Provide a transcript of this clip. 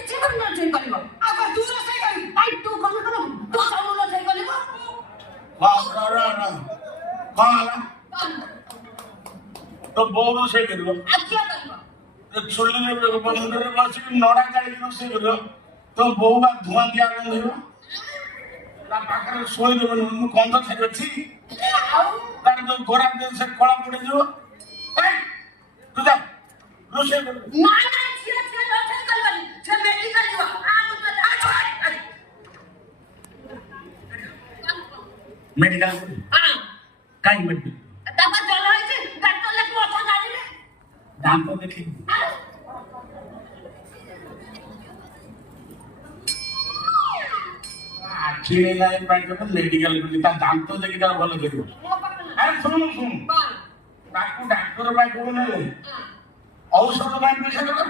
କିଛି କରି ରୋଷେଇ କରିବ ଆଉ କଣ ତୁ ରୋଷେଇ କରିବୁ କାଇଁ ତୁ କଣ କରିବୁ ତୁ ସବୁ ରୋଷେଇ କରିବ କଣ ହେଲା तो बोर रोषे कर चुली बंधुरे बस नड़ा जाई रोषे कर तो बो बा धुआं दिया गंधेब पाखे शोई गंध छाड़ी अच्छी तार जो गोरा दिन से कला पड़े जो तू जा रोषे कर मेडिकल कहीं मेडिकल दांत देखी आखिरी लाइन बाइक तो मेडिकल में ता दांत देखी ता भलो करियो अरे सुन ताकू डॉक्टर बाइक को नहीं औषध बाइक पैसा दो